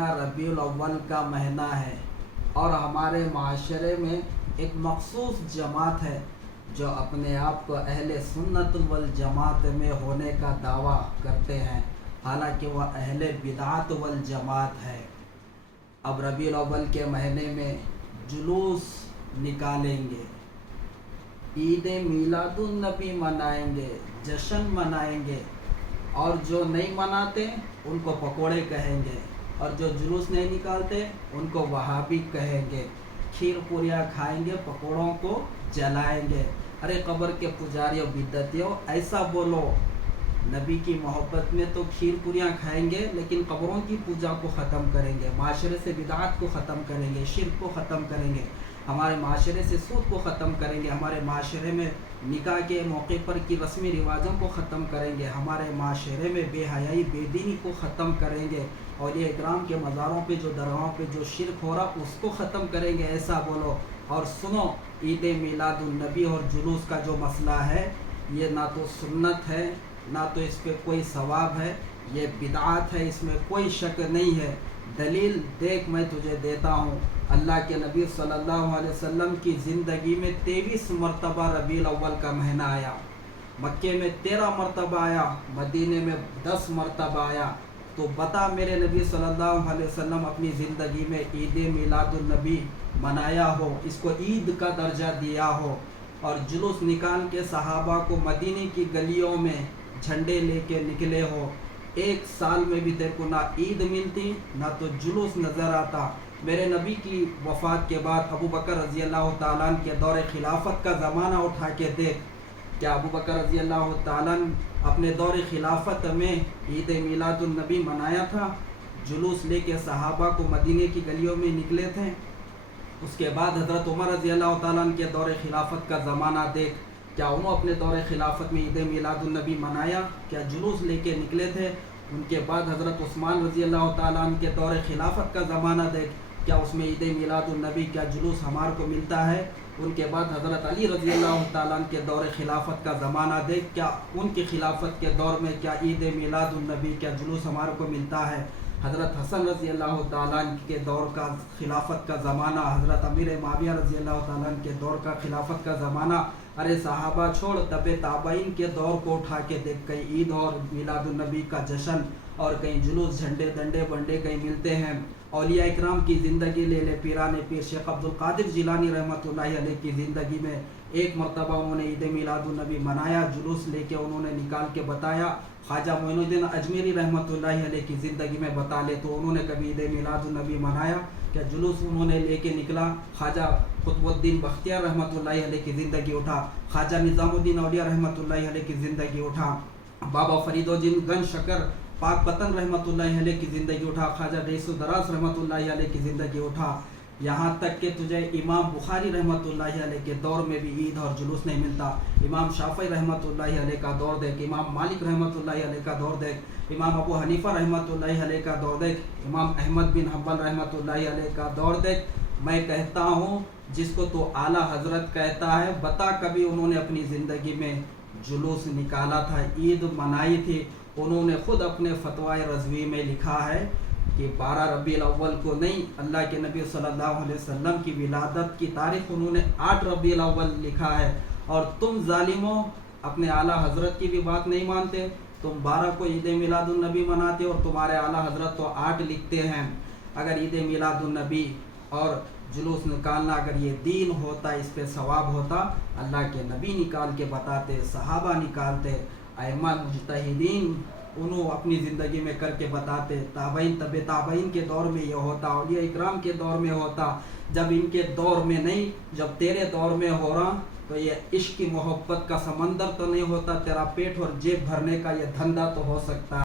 महीना रबीउल अव्वल का महीना है और हमारे माशरे में एक मखसूस जमात है जो अपने आप को अहले सुन्नत वल जमात में होने का दावा करते हैं, हालांकि वह अहले बिदअत वल जमात है। अब रबीउल अव्वल के महीने में जुलूस निकालेंगे, ईद मीलादुन नबी मनाएंगे, जश्न मनाएंगे, और जो नहीं मनाते उनको पकोड़े कहेंगे, और जो जुलूस नहीं निकालते उनको वहाबी कहेंगे। खीर पूरियाँ खाएंगे, पकोड़ों को जलाएंगे। अरे कब्र के पुजारियों, बिद्दतियों, ऐसा बोलो। नबी की मोहब्बत में तो खीर पूरियाँ खाएंगे, लेकिन कब्रों की पूजा को ख़त्म करेंगे, माशरे से बिदअत को ख़त्म करेंगे, शिर्क को ख़त्म करेंगे, हमारे माशरे से सूद को ख़त्म करेंगे, हमारे माशरे में निकाह के मौके पर की रस्मी रिवाजों को ख़त्म करेंगे, हमारे माशरे में बेहयाई बेदीनी को ख़त्म करेंगे, और ये इकराम के मज़ारों पे जो दरगाहों पे जो शिर्क हो रहा उसको ख़त्म करेंगे, ऐसा बोलो। और सुनो, ईद मीलादुन नबी और जुलूस का जो मसला है, ये ना तो सुन्नत है, ना तो इस पर कोई सवाब है, ये बिदअत है, इसमें कोई शक नहीं है। दलील देख, मैं तुझे देता हूँ। अल्लाह के नबी सल्लल्लाहु अलैहि वसल्लम की ज़िंदगी में 23 मरतबा रबीउल अव्वल का महीना आया। मक्के में 13 मरतबा आया, मदीने में 10 मरतबा आया। तो बता मेरे नबी सल्लल्लाहु अलैहि वसल्लम अपनी ज़िंदगी में ईद मीलादुन नबी मनाया हो, इसको ईद का दर्जा दिया हो, और जुलूस निकाल के सहाबा को मदीने की गलियों में झंडे लेके निकले हो। एक साल में भी तेरे को ना ईद मिलती ना तो जुलूस नज़र आता। मेरे नबी की वफ़ात के बाद अबू बकर रज़ी अल्लाह ताला अन्हु के दौर खिलाफत का ज़माना उठा के देख। क्या अबू बकर रज़ी अल्लाह ताला अन्हु अपने दौर खिलाफत में ईद मीलादुन नबी मनाया था? जुलूस लेके सहाबा को मदीने की गलियों में निकले थे। उसके बाद हज़रत उमर रज़ी अल्लाह ताला अन्हु के दौर खिलाफत का ज़माना देख। क्या उन्होंने अपने दौर खिलाफत में ईद मीलादुन नबी मनाया? क्या जुलूस लेके निकले थे? उनके बाद हज़रत उस्मान रज़ी अल्लाह ताला अन्हु के दौर खिलाफत का ज़माना देख। क्या उसमें ईद मीलादुन नबी क्या जुलूस हमारे को मिलता है? उनके बाद हज़रत अली रज़ी अल्लाह ताला अन्हु के दौर खिलाफत का ज़माना देख। क्या उनकी खिलाफत के दौर में क्या ईद मीलादुन नबी क्या जुलूस हमारे को मिलता है? हज़रत हसन रज़ी अल्लाह ताला अन्हु के दौर का खिलाफत का ज़माना, हज़रत अमीर माविया रज़ी अल्लाह ताला अन्हु के दौर का खिलाफत का ज़माना, अरे सहाबा छोड़, तबे ताबईन के दौर को उठा के देख, कहीं ईद और मीलादुन नबी का जश्न और कहीं जुलूस, झंडे, डंडे बंडे कहीं मिलते हैं। औलिया इकराम की ज़िंदगी ले ले, पीरान पीर शेख अब्दुल कादिर जिलानी रहमतुल्लाहि अलैह की ज़िंदगी में एक मरतबा उन्होंने ईद मीलादुन नबी मनाया, जुलूस लेके उन्होंने निकाल के बताया। ख्वाजा मोइनुद्दीन अजमेरी रहमतुल्लाहि अलैह की ज़िंदगी में बता ले तो उन्होंने कभी ईद मीलादुन नबी मनाया? क्या जुलूस उन्होंने लेके निकला? ख्वाजा कुतुबुद्दीन बख्तियार रहमतुल्लाहि अलैह की ज़िंदगी उठा, ख्वाजा निज़ामुद्दीन औलिया रहमतुल्लाहि अलैह की ज़िंदगी उठा, बाबा फरीदुद्दीन गंज शकर पाक पतन रहमतुल्लाहि अलैह की ज़िंदगी उठा, ख्वाजा रईसुल दरास रहमतुल्लाहि अलैह की ज़िंदगी उठा। यहाँ तक कि तुझे इमाम बुखारी रहमतुल्लाहि अलैह के दौर में भी ईद और जुलूस नहीं मिलता। इमाम शाफ़ी रहमतुल्लाहि अलैह का दौर देख, इमाम मालिक रहमतुल्लाहि अलैह का दौर देख, इमाम अबू हनीफ़ा रहमतुल्लाहि अलैह का दौर देख, इमाम अहमद बिन हम्बल रहमतुल्लाहि अलैह का दौर देख। मैं कहता हूँ, जिसको तो आला हज़रत कहता है, बता कभी उन्होंने अपनी ज़िंदगी में जुलूस निकाला था, ईद मनाई थी? उन्होंने ख़ुद अपने फतवाए रज़वी में लिखा है कि 12 रबीउल अव्वल को नहीं, अल्लाह के नबी सल्लल्लाहु अलैहि वसल्लम की विलादत की तारीख़ उन्होंने 8 रबीउल अव्वल लिखा है। और तुम ज़ालिमों अपने आला हज़रत की भी बात नहीं मानते। तुम 12 को ईद मीलादुन नबी मनाते और तुम्हारे आला हज़रत तो 8 लिखते हैं। अगर ईद मीलादुन नबी और जुलूस निकालना अगर ये दीन होता, इस पे सवाब होता, अल्लाह के नबी निकाल के बताते, सहाबा निकालते, अइम्मा मुज्तहिदीन उन्होंने अपनी ज़िंदगी में करके बताते, ताबईन तबे ताबईन के दौर में ये होता, औलिया इकराम के दौर में होता। जब इनके दौर में नहीं, जब तेरे दौर में हो रहा, तो ये इश्क की मोहब्बत का समंदर तो नहीं होता, तेरा पेट और जेब भरने का ये धंधा तो हो सकता है।